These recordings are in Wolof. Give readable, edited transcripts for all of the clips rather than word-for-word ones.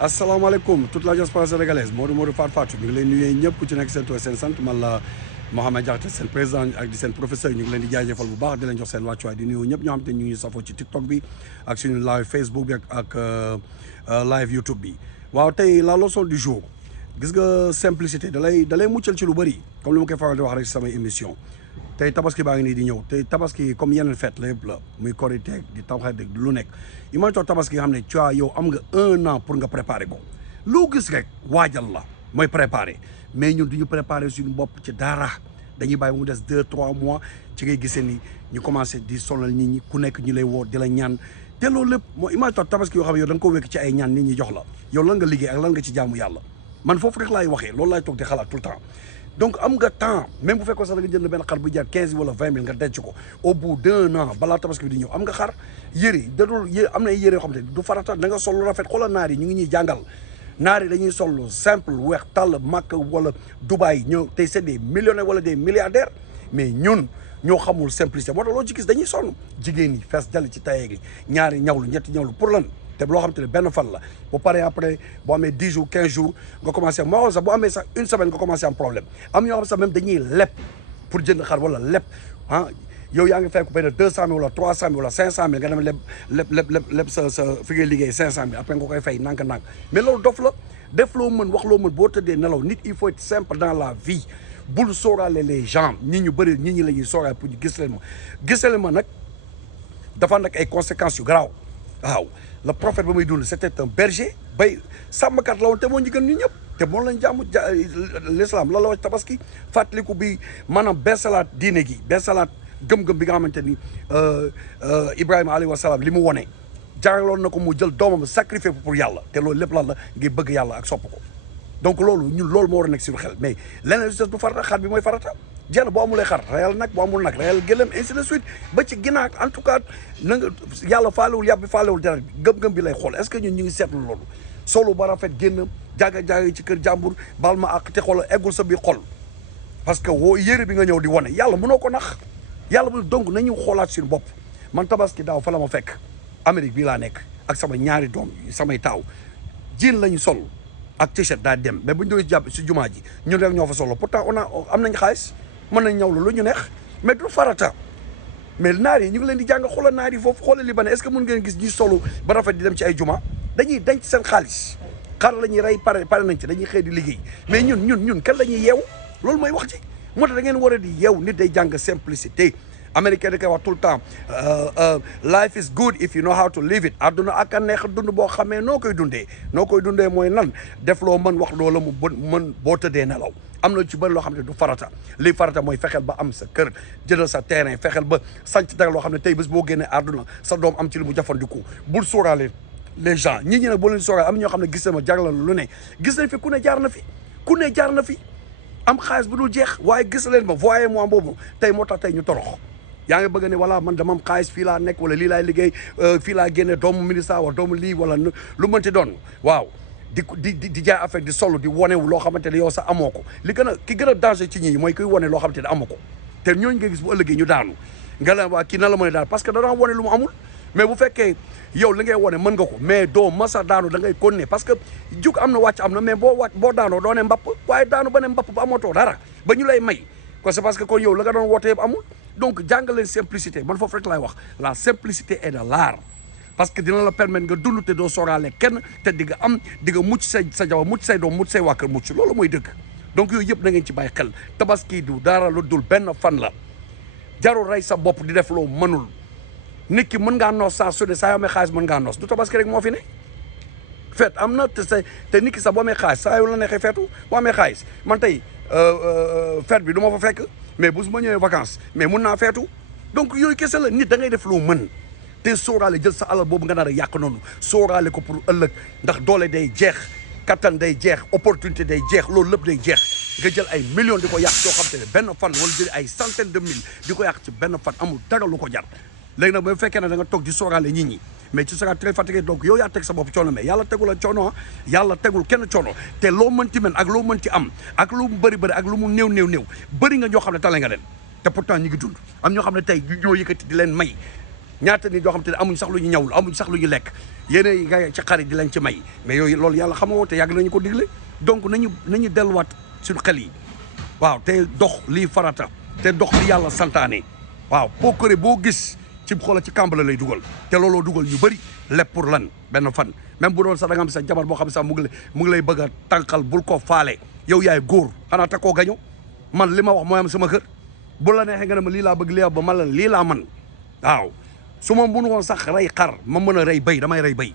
asalaamaaleykum toute la diaspora sénégalaise Modou Fatou ñu ngi leen nuyee ñëpp ku ci nekk seen tur seen sant man la Mohamed Diakhaté seen président ak di seen professeur ñu ngi leen di jaajëfal bu baax di leen jox seen wàccuwaay di nuyu ñëpp ñoo xam te ñu ngi safoo ci TikTok bi ak suñu live Facebook bi ak live YouTube bi. waaw tey la leçon du jour gis nga simplicité da lay muccal ci lu bëri comme li ma koy faral di wax rek samay émission tey tabaski baa ngi nii di ñëw tey tabaski comme yeneen fête la yëpp la muy korite di tamxarit di lu nekk imagine toi tabaski nga xam ne tu vois yow am nga 1 an pour nga préparer ko loo gis rek waajal la mooy préparer mais ñun du ñu préparer suñu bopp ci dara dañuy bàyyi mu des 2-3 mois ci ngay gisee ni ñu commencé di sonal nit ñi ku nekk ñu lay woo di la ñaan te loolu lépp moo imagine toi tabaski yoo xam ne yow da nga ko wekk ci ay ñaan nit ñi jox la yow lan nga liggéey ak lan nga ci jaamu yàlla man foofu rek laay waxee loolu laay toog di xalaat tout le temps donc am nga temps même bu fekkoon sax da nga jënd benn xar bu jar 15 wala 20 000 nga denc ko au bout d'1 an balaa tabaski bi di ñëw am nga xar yëre dadul am na ay yëre yoo xam te du farata da nga sol lu rafet xoolal naar yi ñu ngi ñuy jàngal naar yi dañuy sol lu simple weex tàll Makka wala Dubaï ñëw tey c'est des millionnaires wala des milliardaires mais ñun ñoo xamul simplicité moo tax loo ci gis dañuy sonn jigéen ñi fees dal ci taye gi ñaari ñawlu ñetti ñawlu pour lan te loo xam te ne benn fan la bu paree après boo amee 10 jours 15 jours nga commencé moo xam sax boo amee sax une semaine nga commencé am problème am ñoo xam sax même dañuy leb pour jënd xar wala leb ah yow yaa ngi fekk benn 200 000 wala 300 000 wala 500 000 nga dem leb sa fi ngay liggéey 500 000 après nga koy fay nànk-nànk mais loolu dof la def loo mën wax loo mën boo tëddee nelaw nit il faut être simple dans la vie bul sóoraale les gens nit ñu bëri nit ñi la ñuy sóoraale pour ñu gis leen ma nag dafa nag ay conséquences yu garaaw waaw le prophète ba muy dund c'était un berger bay sàmmkat la woon te moo ñu gën ñu ñëpp te moom lañ jàmm l'islam la wax tabaski fàttaliku bi maanaam beesalaat diine gi beesalaat gëm-gëm bi nga xamante ni Ibrahima alayhi wa salaam li mu wone jaaraloon na ko mu jël doomam sacrifié pour yàlla te loolu lépp lan la ngir bëgg yàlla ak sopp ko donc loolu ñun loolu moo war a nekk suñu xel mais leneen lu des du farata xar bi mooy farata jeex boo amulee xar reyal nag boo amul nag reyal gëlëm ainsi de suite ba ci ginaar en tout cas na nga yàlla faalewul yàpp bi faalewul dara gëm-gëm bi lay xool est-ce que ñun ñu ngi seetlu loolu solo ba rafet génn jaaga ci kër jàmbur baal ma ak te xool eggul sa biir xol parce que woo yére bi nga ñëw di wane yàlla mënoo ko nax yàlla bu donc nañu xoolaat suñu bopp man tabaski daaw fa la ma fekk Amérique bii laa nekk ak sama ñaari doom samay taaw jiin lañu sol ak t-shirt daa dem mais bu ñu doon jàpp si jumaa ji ñun rek ñoo fa solo pourtant am nañ xaalis mën nañ ñawlu lu ñu neex mais du farata mais naar yi ñu ngi leen di jàng xoolal naar yi foofu xoolal libanais est-ce que mën ngeen gis ñi solu ba rafet di dem ci ay juma dañuy denc seen xaalis xar la ñuy rey pare nañ ci dañuy xëy di liggéey mais ñun kan la ñuy yeew loolu mooy wax ci moo tax da ngeen war a di yeew nit day jàng simplicité américain da koy wax tout le temps life is good if you know how to live it adduna ak a neex dund boo xamee noo koy dundee mooy lan def loo mën wax loola mu mën boo tëddee nelaw am na ci bëri loo xam ne du farata li farata mooy fexeel ba am sa kër jëlal sa terrain fexeel ba sanc dara loo xam ne tey bés boo génnee àdduna sa doom am ci li mu jafandiku bul sóoraale les gens ñi nag boo leen sóoraale am ñoo xam ne gis na ma jaglal lu ne gis nañ fi ku ne jaar na fi am xaalis bu dul jeex waaye gis leen ma voyez moi boobu tey moo tax tey ñu torox yaa ngi bëgg ne voilà man dama am xaalis fii laa nekk wala lii laay liggéey fii laa génne doomu ministre wala doomu lii wala lu mënti doon waaw di jaay affaire di solo di wonewu loo xamante ne yow sax amoo ko ki gën a danger ci ñii mooy kuy wone loo xamante ne amoo ko te ñooñu nga gis bu ëllëgee ñu daanu nga leen waa kii na la mën a daan parce que danaa wone lu mu amul mais bu fekkee yow li ngay wone mën nga ko mais doo masa daanu da ngay continuer parce que jug am na wàcc am na mais boo daanoo doo ne mbapp waaye daanu ba ne mbapp ba amatoo dara ba ñu lay may ko c'est parce que kon yow la nga doon woote yëpp amul donc jàngaleen simplicité man foofu rek laay wax la simplicité est de l'art parce que dina la permettre nga dund te doo sóoraale kenn te di nga mucc sa jabar mucc say doom mucc say waa kër mucc loolu mooy dëgg donc yooyu yëpp na ngeen ci bàyyi xel tabaski du dara lu dul benn fan la jarul rey sa bopp di def loo mënul nit ki mën ngaa noos saa su ne saa yoo amee xaalis mën ngaa noos du tabaski rek moo fi ne feet am na te nit ki sax boo amee xaalis saa yoo la neexee feetu boo amee xaalis man tey feet bi du ma fa fekk mais bu ma ñëwee vacances mais mun naa feetu donc yooyu kese la nit da ngay def loo mën te sóoraale jël sa alal boobu nga nar a yàq noonu sóoraale ko pour ëllëg ndax doole day jeex kattan day jeex opportunité day jeex loolu lépp day jeex nga jël ay millions di ko yàq soo xam te ne benn fan wala jël ay centaines de mille di ko yàq ci benn fan amul dara lu ko jar léegi nag bu fekkee ne da nga toog di sóoraale nit ñi mais tu seras très fatigué donc yow yaa teg sa bopp coono mais yàlla tegul la coono yàlla tegul kenn coono te loo mënti men ak loo mënti am ak lu mu bëri ak lu mu néew bëri nga ñoo xam ne tale nga leen te pourtant ñi ngi dund am ñoo xam ne tey ñoo yëkkati di leen may ñaata nit yoo xam te ne amuñ sax lu ñu ñawul amuñ sax lu ñu lekk yéen nga ci xarit di lañ ci may mais yooyu loolu yàlla xamoo te yàgg nañu ko digle donc nañu delluwaat suñu xel yi waaw te dox lii farata te dox li yàlla santaane waaw pookare boo gis ci xoola ci kàmb la lay dugal te looloo dugal ñu bëri lépp pour lan benn fan même bu doon sax da nga am sa jabar boo xam ne sax mu ngi lay bëgg a tànqal bul ko faale yow yaay góor xanaa te koo gaño man li ma wax mooy am sama kër bu la neexee nga ne ma lii laa bëgg lii ba ma la lii laa man waaw su ma mënu woon sax rey xar ma mën a rey béy damay rey béy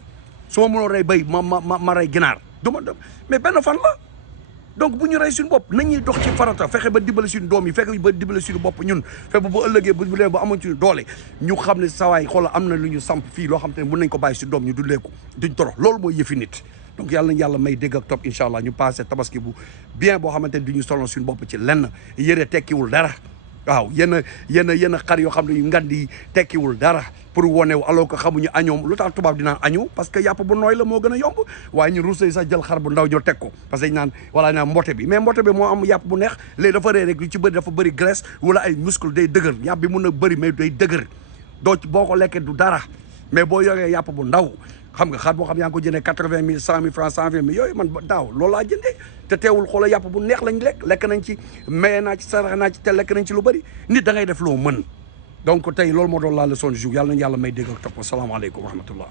su ma mënoon rey béy ma rey ginaar du ma mais benn fan la donc bu ñu rey suñu bopp nañuy dox ci farata fexe ba dimbali suñu doom yi fexe ba dimbali suñu bopp ñun fexe ba ëllëgee bu dee ba amoon ci doole ñu xam ne sawaay xoola am na lu ñu samp fii loo xam te ne mën nañ ko bàyyi suñu doom ñu dundee ko duñ torox loolu mooy yëfi nit donc yàlla nañ yàlla may dégg ak topp incha allah ñu passé tabaski bu bien boo xamante ne du ñu soloon suñu bopp ci lenn yëre tekkiwul dara waaw yenn xar yoo xam ne yu ngan di tekkiwul dara pour wane alors que xamuñu añoom lu tax tubaab dinaan añu parce que yàpp bu nooy la moo gën a yomb waaye ñu ruusay sax jël xar bu ndaw ñoo teg ko parce que dañ naan wala naan mbote bi mais mbote bi moo am yàpp bu neex léegi dafa ree rek lu ci bëri dafa bëri graisse wala ay muscle day dëgër yàpp bi mun na bëri mais day dëgër doo ci boo ko lekkee du dara mais boo yoree yàpp bu ndaw xam nga xar boo xam yaa ngi ko jëndee 80 000 100 000 francs 120 000 yooyu man daaw loolu laa jëndee te teewul xoola yàpp bu neex lañ lekk nañ ci maye naa ci sarax naa ci te lekk nañ ci lu bëri nit da ngay def loo mën donc tey loolu moo doon la leçon du jour yàlla nañu yàlla may dégg ak topp asalaamaaleykum wa rahmatullah